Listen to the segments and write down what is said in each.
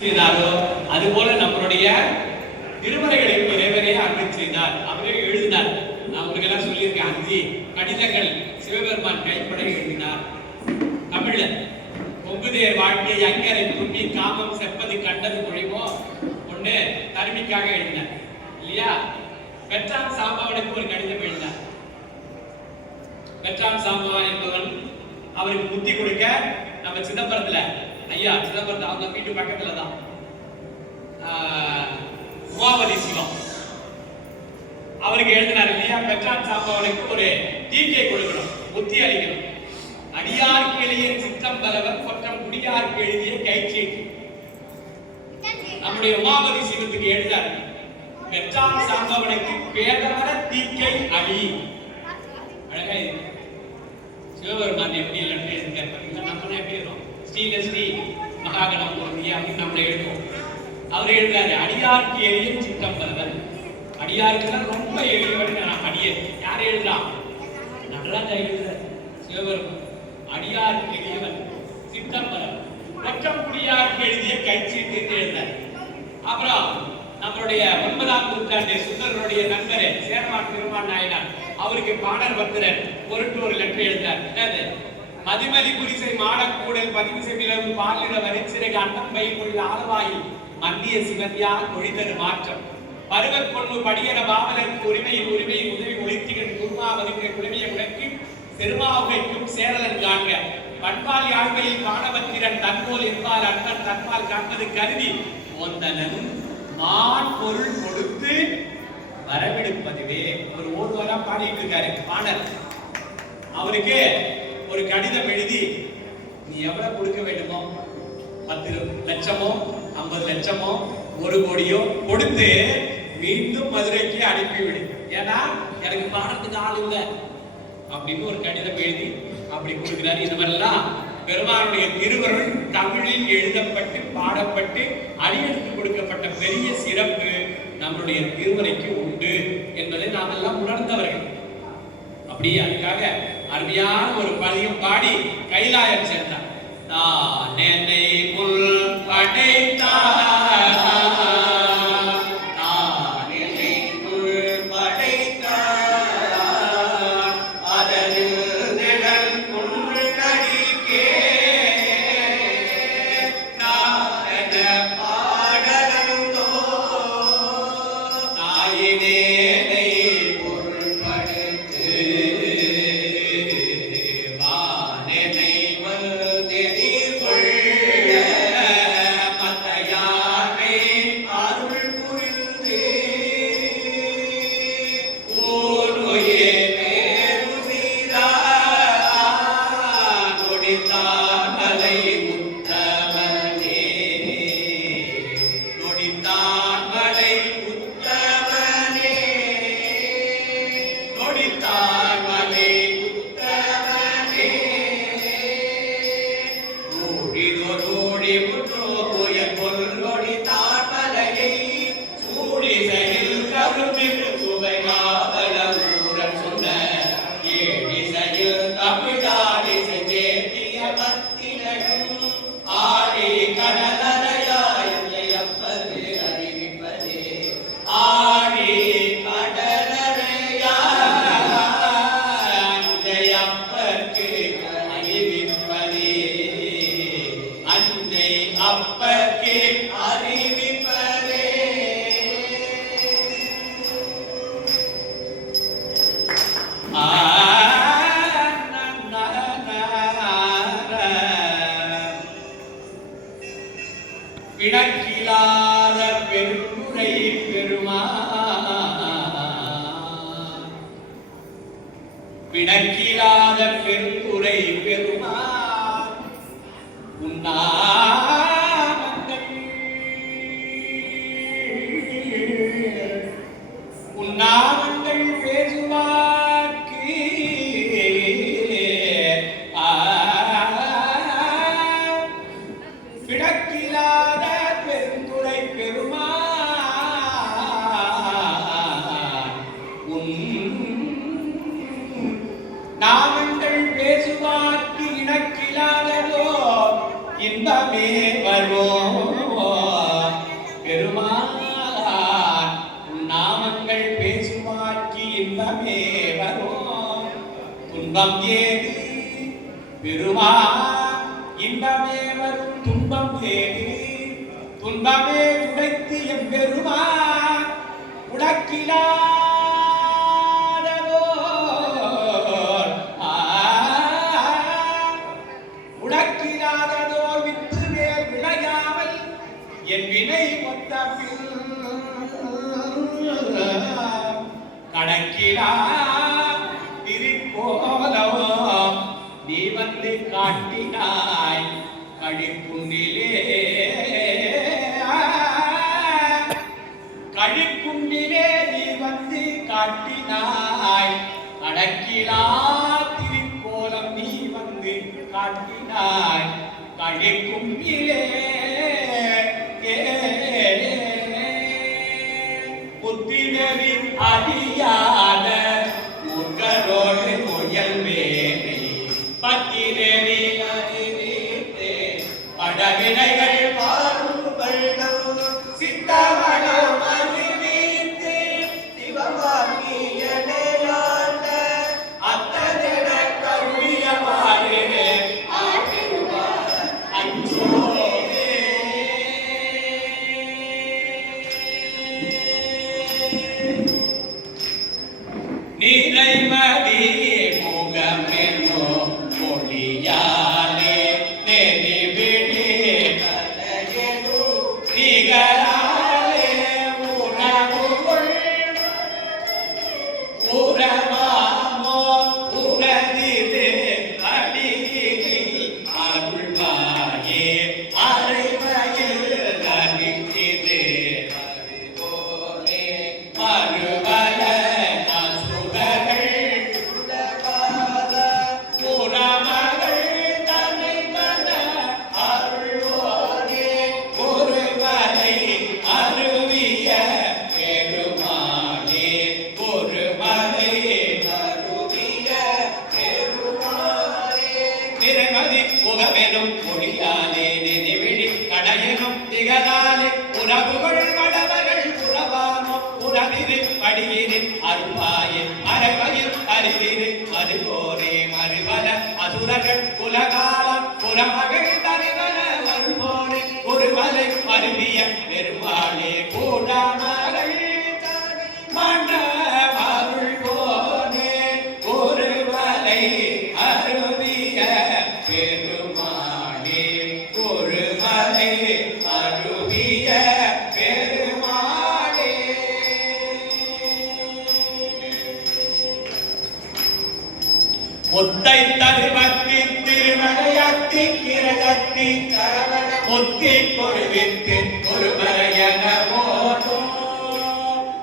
செய்தாரோ அதுபோல நம்மளுடைய திருமறைகளை இறைவனே அருள் செய்தார். அவரே எழுதினார். நான் உங்களுக்கு எல்லாம் சொல்லியிருக்கேன், 5 கடிதங்கள் சிவபெருமான் கைப்பட எழுதினார். தமிழ்ல பொங்குதேர் வாழ்க்கை அங்கரை தும்பி காமம் செப்பது கண்டது மொழிமோ ஒண்ணு தருமிக்காக எழுதினார் இல்லையா? பெற்றான் சாம்பவனுக்கு ஒரு கடிதம் எழுதினார். பெற்றான் சாம்பவன் என்பவன் அவருக்கு புத்தி கொடுக்க நம்ம சிதம்பரத்துல ஐயா சிதம்பரத்தை அவங்க வீட்டு பக்கத்துல தான் உமாபதி சிவம் அவருக்கு எழுதினார் இல்லையா? பெற்றான் சாம்பவனுக்கு ஒரு தீக்கை கொடுக்கணும், புத்தி அளிக்கணும். அடியாருக்கு எழுதிய சித்தம் பலவர் கொற்றம் குடியாருக்கு எழுதிய கைச்சீட்டு நம்முடைய உமாபதி சிவத்துக்கு எழுதார். பெற்றான் சாம்பவனுக்கு பேதவர தீக்கை அழி. அழகா சிவபெருமான் எப்படி இல்லைன்னு எழுதியிருக்காரு. நம்ம எப்படி இருக்கும்? ஸ்ரீ மகாகணம் அப்படின்னு நம்மளை எழுதுவோம். அவர் எழுதுறாரு, அடியாருக்கு எளிய சித்தம் பலவர். அடியாருக்கு ரொம்ப எளியவன் அடிய யார் எழுதுறா? நடராஜா எழுதுறாரு. சிவபெருமான் அடியாருக்கு எளியவன் சித்தம் பலவர் கொற்றம் குடியாருக்கு எழுதிய கைச்சீட்டு எழுதுறாரு. அப்புறம் நம்மளுடைய 9ஆம் நூற்றாண்டு சுந்தரனுடைய நண்பர் சேர்மான் பெருமான் நாயனார் அவருக்கு பாடல் பத்திரன் பொருட்டு ஒரு லெட்டர் எழுதுறார். என்னது? மதிமதி குறிசை மாடக்கூடல் பதிவு செவிலவு பாலிட வரிச்சிறகு அன்னம் பயிர் ஆளவாயி மந்திய சிவந்தியா கொழிதரு மாற்றம் பருவக் கொண்டு படியன பாவலருக்கு உரிமையின் உதவி ஒழித்திகள் குருமாவதுங்கிற குழுமைய உனக்கு செருமாவுகைக்கும் சேரலன் காண்க பண்பால் யாழ்மையில் காணவத்திரன் தன்போல் என்பால் அண்ணன் தன்பால் காண்பது கருதி ஒந்தனன் மான் பொருள் கொடுத்து வரவெடுப்பதுவே. ஒரு ஓடுவரா பாடிட்டு இருக்காரு பாடல். அவருக்கு ஒரு கடிதம் எழுதி நீ எவ்வளவு கொடுக்க வேண்டுமோ 10 லட்சமோ 50 லட்சமோ 1 கோடியோ கொடுத்து மீண்டும் மதுரைக்கு அனுப்பிவிடு, ஏன்னா எனக்கு பாடத்துக்கு ஆள் இல்லை அப்படின்னு ஒரு கடிதம் எழுதி அப்படி கொடுக்கிறாரு. இது மாதிரிலாம் பெருமானுடைய திருவருள் தமிழில் எழுதப்பட்டு பாடப்பட்டு அடியெடுத்து கொடுக்கப்பட்ட பெரிய சிறப்பு நம்மளுடைய திருமுறைக்கு உண்டு என்பதை நாம் எல்லாம் உணர்ந்தவர்கள். அப்படியே அதுக்காக அருமையான ஒரு பதியம் பாடி கைலாயம் சேர்ந்தார். தான் என்னை புல் படைத்தார் பிணக்கிலாத பெருமுறை பெருமான் பிணக்கிலாத பெருமுறை பெருமான் உன்னாமங்கள் பேசுவாக்கு பிணக்கிலாத பெருந்துரை பெருமான் நாமங்கள் பேசுவார்க்கு இணக்கிலாததோ இன்ப இன்பம் ஏது பெருமா இன்பமே வரும் துன்பம் ஏது துன்பமே உடைத்து எம்பெருமா உடக்கிலாததோர் வித்து மேல் விளையாமல் என் வினை மொத்த கணக்கிலா திருக்கோலவோ நீ வந்து காட்டினாய் கழிக்குண்டிலே கழிக்குண்டிலே நீ வந்து காட்டினாய் கணக்கிலா திருக்கோலம் நீ வந்து காட்டினாய் கழிக்குண்டிலே புத்திரவி அறியாத முகரோடு முயல் வேலை பத்திரவி அறிவித்து படவினைகள் பாருங்கள் சித்தமனம் அறிவித்து சிவமாக்கியனையாண்ட அத்தனை கருளியவாறு அஞ்சோதே நிறைமதி முகமென்னோ பொழியாலே நெறிவிழி கலையனு நிகராலே உணவுகள் உறவாமோ உறதிது அடியில் அருள்வாயே அறைமையில் அறிந்திது அறிவோனே மறுவல முகமெனும் மொழியாலே நெறிவிழி கடையனும் திகழாலே உறவுகள் மடவர்கள் உறவாமோ உறவிரு படியினில் அருள்வாயே மறைவையில் அறிவிரு அதுபோரே மறுவல அசுரர்கள் உலகாலம் புறமகள் தருவன வருவோனே ஒருவலை அருவிய பெருமாளே கூடாமகள் மன அருள் போனே ஒருவலை அருவிய பெருமாளே ஒருவலை அருவிய பெருமாளே முத்தை தருமத்தி திருமலையத்தி கிரகத்தி முத்தி கொழுவித்து ஒருவரையன போதும்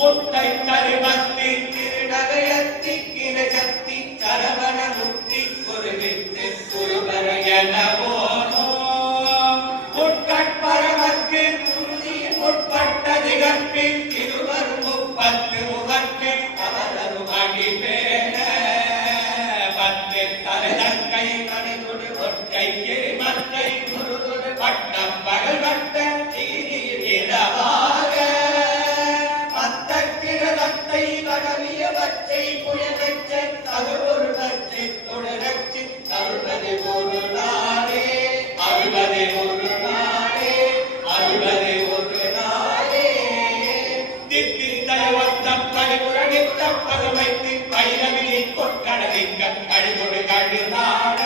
முத்தை தருமத்தி திருநகையத்தி கிரகத்தி சரவண முத்தி கொழுவித்து ஒருவரையன போதும் உட்கட்பரவர்க்கு உட்பட்ட திகற்பின் திருவர் முப்பத்து முகற்கு அவரரும் அடிபேன பத்து தரதற்கை கடைதொடு ஒற்கை கிரிமற்றை குருதொடு பட்டம் பகல் வட்ட இரவாக பத்தக்கிரதத்தை கடவிய பச்சை புயலச்ச தகுவொரு பச்சை தொடரச்சி தருவது ஒரு நாளே அருள்வது ஒரு நாளே அருள்வது ஒரு நாளே தித்தித்தயவத்தம் பரிபுரணித்த பதுமைத்து பைரவியை கொட்கடலிக்க அழிகொடு கழுநாட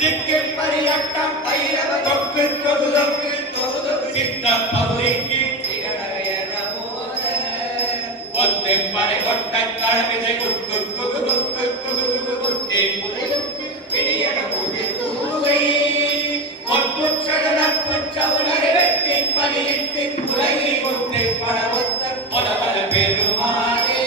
திக்கில் பரியட்டம் பைரவ தொக்கு தொகுதொக்கு தொகுதொக்கு சித்த பௌரிக்கு ஒத்து பறை கொட்ட கடமிதை குக்கு குகு குக்கு குகு குகு குக்கே புதையுக்கு பிடியட புகை தூவை ஒத்துச்சடன புச்சவுணரை வெட்டி பணியிட்டு உலகி கொண்டு படவத்த பொலபல பெருமாளே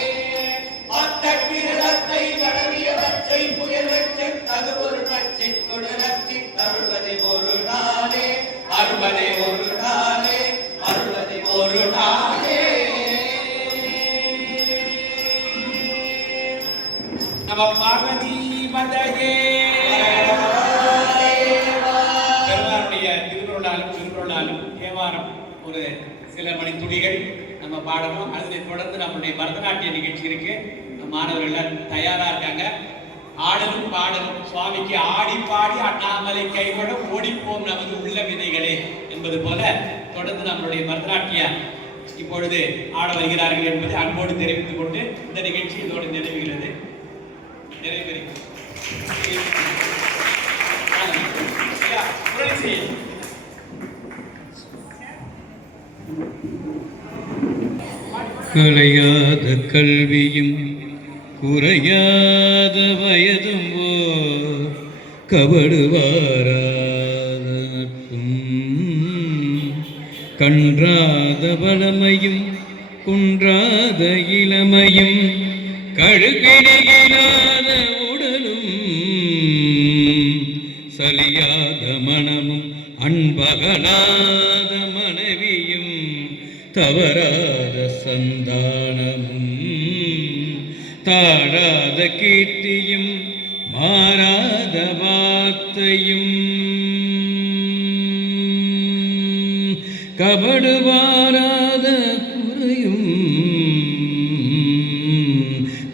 ஒத்த கிரதத்தை கடவிய பச்சை புயல் வச்ச தகுவொரு பச்சை தொடரச்சி அருள்வதை ஒரு நாளே அருள்வதை ஒரு நாளே அருள்வதை ஒரு நாளே நம பார்வதி பதையே பெருமானுடைய திருக்குறளாலும் தேவாரம் ஒரு சில மணி துளிகள் நம்ம பாடணும். அதை தொடர்ந்து நம்மளுடைய பரதநாட்டிய நிகழ்ச்சி இருக்கு. மாணவர்கள் தயாரா இருக்காங்க. ஆடலும் பாடலும் சுவாமிக்கு ஆடி பாடி அண்ணாமலை கைவிட ஓடிப்போம் நமது உள்ள விதைகளே என்பது போல தொடர்ந்து நம்மளுடைய பரதநாட்டிய இப்பொழுது ஆட வருகிறார்கள் என்பதை அன்போடு தெரிவித்துக் கொண்டு இந்த நிகழ்ச்சி இதோடு நிறைவுகிறது. நிறைவேறுகிறது. கலையாத கல்வியும் குறையாத வயதும் கபடுவாராத கன்றாத பலமையும் குன்றாத இளமையும் கழுகிடையிலாத உடலும் சலியாத மனமும் அன்பகலாத மனைவியும் தவறாத சந்தானமும் தாழாத கீர்த்தியும் மாறாத வார்த்தையும் கபடுவாராத குறையும்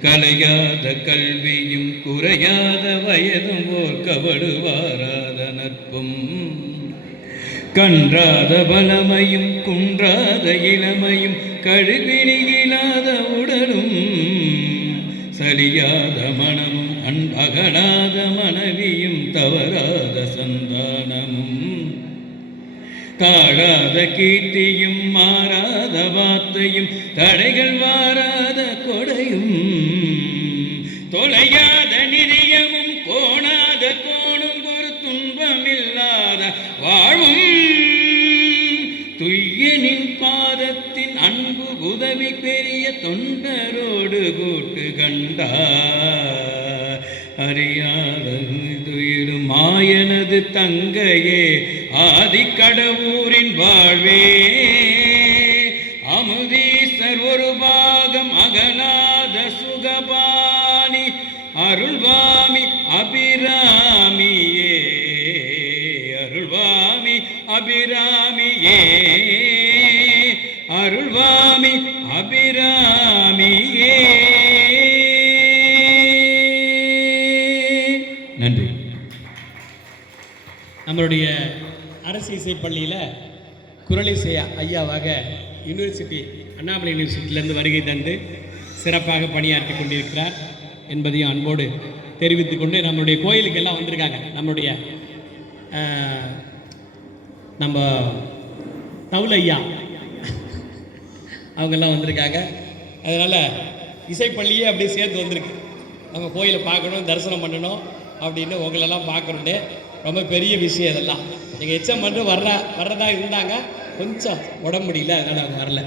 கலையாத கல்வியும் குறையாத வயதும் ஓர் கபடுவாராத நட்பும் கன்றாத பலமையும் குன்றாத இளமையும் கழுவினியிலாத உடலும் சலியாத மனமும் அன்பகலாத மனைவியும் தவறாத சந்தானமும் தாழாத கீர்த்தியும் மாறாத வார்த்தையும் தடைகள் வாராத கொடையும் தொலையாத நிதியமும் கோணாத கோணும் ஒரு துன்பமில்லாத வாழும் துய்யனின் பாதத்தின் அன்பு உதவி பெரிய தொண்டரோடு கூட்டு கண்டார் அறியாத துயிலும் மாயனது தங்கையே ஆதிக்கடவூரின் வாழ்வே அமுதீஸ்வர் ஒரு பாகம் அகலாத சுகபாணி அருள்வாமி அபிராமியே அருள்வாமி அபிராமியே அருள்வாமி அபிராமியே. நன்றி. நம்மளுடைய அரசு இசைப்பள்ளியில் குரலிசை ஐயாவாக யூனிவர்சிட்டி அண்ணாமலை யூனிவர்சிட்டியிலேருந்து வருகை தந்து சிறப்பாக பணியாற்றி கொண்டிருக்கிறார் என்பதையும் அன்போடு தெரிவித்துக் கொண்டு நம்மளுடைய கோயிலுக்கெல்லாம் வந்திருக்காங்க. நம்மளுடைய நம்ம தவுல் ஐயா அவங்கெல்லாம் வந்திருக்காங்க. அதனால் இசைப்பள்ளியே அப்படியே சேர்த்து வந்திருக்கு. நம்ம கோயிலை பார்க்கணும், தரிசனம் பண்ணணும் அப்படின்னு உங்களெல்லாம் பார்க்கணுன்னு ரொம்ப பெரிய விஷயம். இதெல்லாம் எங்கள் எச்சம் மட்டும் வர்றதா இருந்தாங்க, கொஞ்சம் உடம்பு முடியல, அதனால் அவங்க வரல,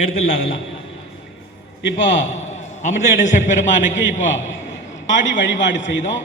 எடுத்துடலாம் அதெல்லாம். இப்போ அமிர்த கணேச பெருமானுக்கு இப்போ ஆடி வழிபாடு செய்தோம்.